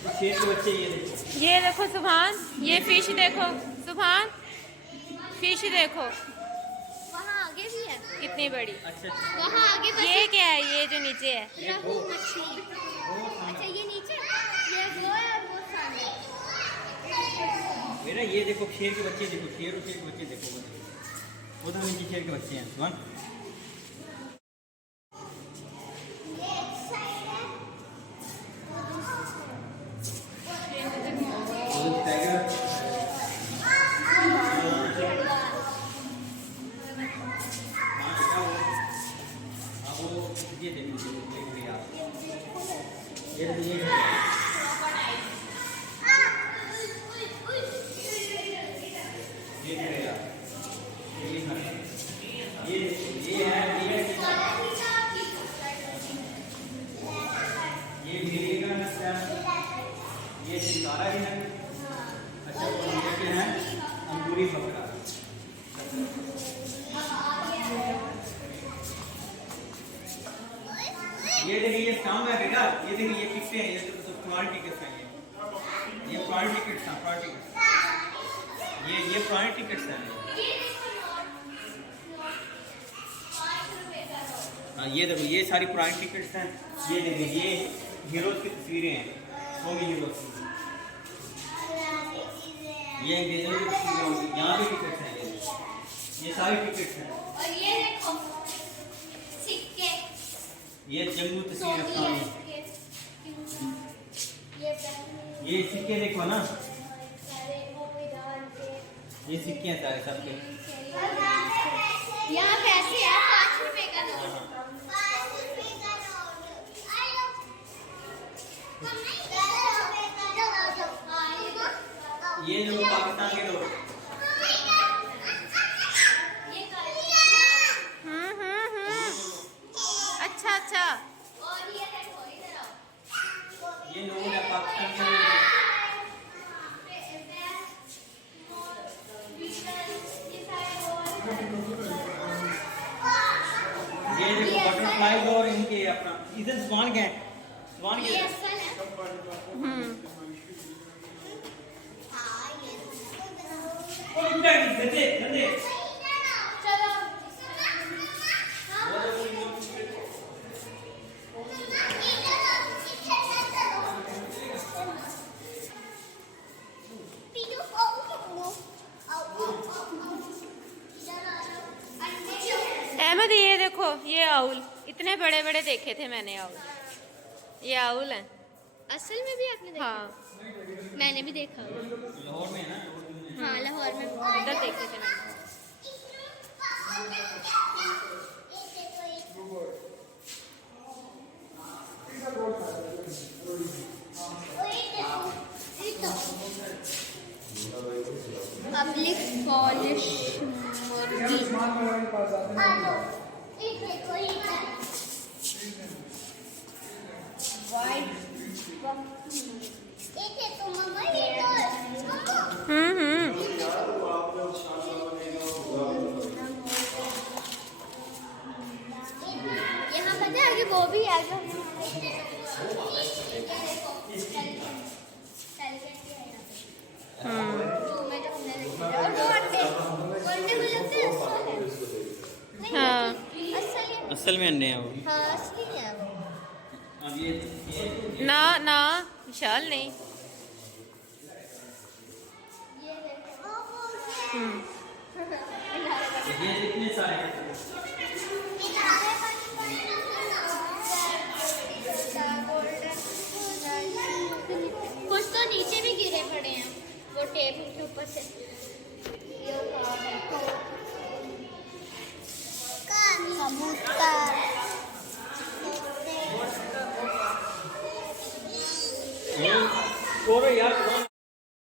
शेर के बच्चे ये देखो सुभान, ये फिश देखो सुभान, फिश देखो वहाँ आगे भी है कितनी बड़ी। अच्छा वहाँ आगे बस ये क्या है, ये जो नीचे है? रहू मछली। अच्छा ये नीचे, ये वो है और वो सामने। मेरा ये देखो शेर के बच्चे देखो, शेर और शेर के बच्चे देखो, वो तो नीचे शेर के बच्चे हैं सुभान। ये देखो ये सितारा भी है। अच्छा ये है अंगूरी बकरा। ये देखिए ये सॉन्ग है बेटा, ये देखिए ये टिकटे हैं, ये तो पुराने टिकट्स हैं, ये पुराने टिकट्स हैं, पुराने टिकट्स, ये पुराने टिकट्स हैं। हाँ ये देखो ये सारी पुरानी टिकट्स हैं। ये देखिए ये हीरोज की तस्वीरें हैं, कौमी हीरोज की। ये अंग्रेजों की तस्वीरें होंगी, यहाँ भी टिकट्स हैं, ये सारी टिकट्स हैं। और ये देखो सिक्के, ये जम्मू तस्वीर पुरानी, ये सिक्के देखो ना, ये सिक्के हैं सारे सबके। यहाँ पैसे है 5 रुपए का नोट। ये जो पाकिस्तान के लोग अच्छा अच्छा। और ये देखो इधर आओ, ये लोग हैं पाकिस्तान के लोग। ये देखो बटरफ्लाई और इनके अपना इधर जुबान क्या है, जुबान ये क्या है? असल है। गंदे गंदे चलो अहमद ये देखो, ये आउल इतने बड़े बड़े देखे थे मैंने आउल, ये आउल है। असल में भी आपने देखा? हाँ मैंने भी देखा। लाहौर में है ना। हाँ लाहौर में उधर देखे थे मैंने। पब्लिक पॉलिश मुर्गी। यहाँ पता है कि वो भी है जो और वो अंडे को लगता है असल है। हाँ असल है। असल में अंडे हैं वो। हाँ असली है वो। अब ये ना ना विशाल नहीं। ये देखो। ये कितने सारे हैं? कुछ तो नीचे भी गिरे पड़े हैं वो टेबल के ऊपर से।